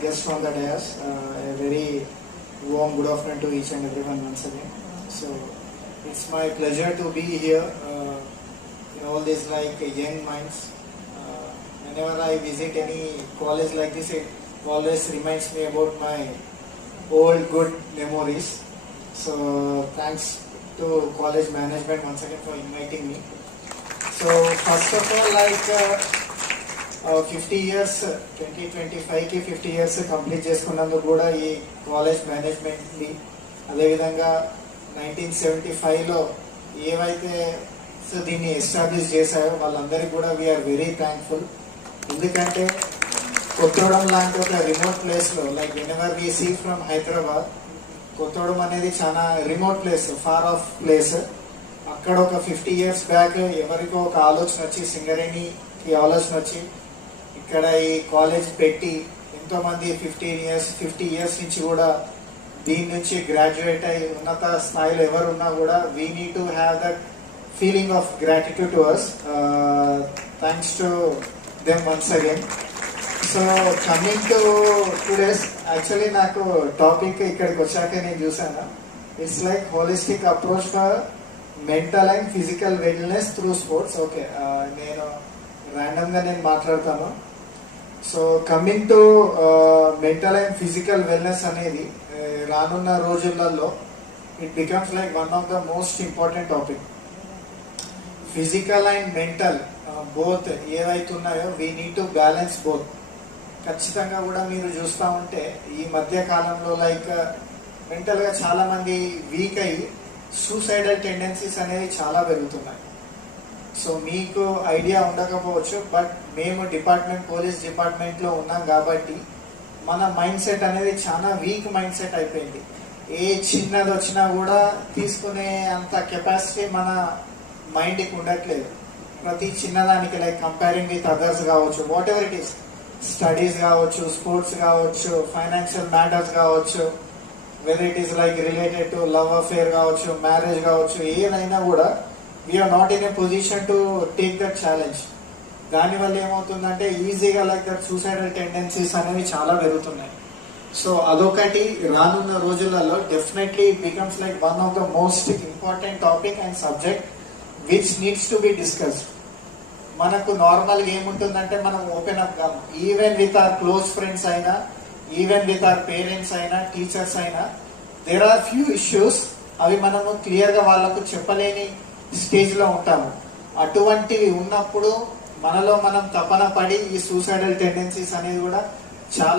guests on the dais. A very warm good afternoon to each and everyone once again. So it's my pleasure to be here in all these young minds. Whenever I visit any college like this, it always reminds me about my old good memories. So thanks to college management once again for inviting me. So first of all, 50 years 2025 కి 50 years complete చేసుకున్నందుకు కూడా ఈ college మేనేజ్మెంట్ని, అదేవిధంగా 1975లో ఏవైతే దీన్ని establish చేశారో వాళ్ళందరికీ కూడా వీఆర్ వెరీ థ్యాంక్ఫుల్. ఎందుకంటే కొత్తగూడెం లాంటి ఒక రిమోట్ ప్లేస్లో whenever we see from Hyderabad, Kothagudem అనేది చాలా remote place, far off place. అక్కడ ఒక 50 years బ్యాక్ ఎవరికో ఒక ఆలోచన వచ్చి, సింగరేణికి ఆలోచన వచ్చి ఇక్కడ ఈ కాలేజ్ పెట్టి ఎంతోమంది 50 years నుంచి కూడా దీని నుంచి గ్రాడ్యుయేట్ అయ్యి ఉన్నత స్థాయిలో ఎవరున్నా కూడా we need to have that feeling of gratitude to us. Thanks to them once again. So coming to today's, actually నాకు టాపిక్ ఇక్కడికి వచ్చాక నేను చూసాను, it's like holistic approach for mental and physical wellness through sports. Okay, నేను ర్యాండమ్గా నేను మాట్లాడతాను. So coming to mental and physical wellness అనేది రానున్న రోజులలో it becomes like one of the most important topic. Physical and mental both ఏవైతున్నాయో we need to balance both. ఖచ్చితంగా కూడా మీరు చూస్తూ ఉంటే ఈ మధ్య కాలంలో మెంటల్గా చాలా మంది వీక్ అయ్యి సూసైడల్ టెండెన్సీస్ అనేవి చాలా పెరుగుతున్నాయి. సో మీకు ఐడియా ఉండకపోవచ్చు, బట్ మేము పోలీస్ డిపార్ట్మెంట్లో ఉన్నాం కాబట్టి మన మైండ్ సెట్ అనేది చాలా వీక్ మైండ్ సెట్ అయిపోయింది. ఏ చిన్నది వచ్చినా కూడా తీసుకునే అంత కెపాసిటీ మన మైండ్కి ఉండట్లేదు. ప్రతి చిన్నదానికి కంపేరింగ్ విత్ అదర్స్ కావచ్చు, whatever it is, studies కావచ్చు, స్పోర్ట్స్ కావచ్చు, ఫైనాన్షియల్ మ్యాటర్స్ కావచ్చు, whether it is related to love affair కావచ్చు, మ్యారేజ్ కావచ్చు, ఏదైనా కూడా we are not in a position to take that challenge. దానివల్ల ఏమవుతుందంటే ఈజీగా దట్ సూసైడల్ టెండెన్సీస్ అనేవి చాలా పెరుగుతున్నాయి. సో అదొకటి రానున్న రోజులలో definitely it becomes one of the most important topic and subject which needs to be discussed. మనకు నార్మల్గా ఏముంటుందంటే మనం ఓపెన్ అప్ కాము, even with our close friends అయినా, ఈవెన్ విత్ అవర్ పేరెంట్స్ అయినా, టీచర్స్ అయినా, దేర్ ఆర్ ఫ్యూ ఇష్యూస్, అవి మనము క్లియర్గా వాళ్ళకు చెప్పలేని స్టేజ్లో ఉంటాము. అటువంటివి ఉన్నప్పుడు మనలో మనం తపన పడి ఈ సూసైడల్ టెండెన్సీస్ అనేది కూడా చాలా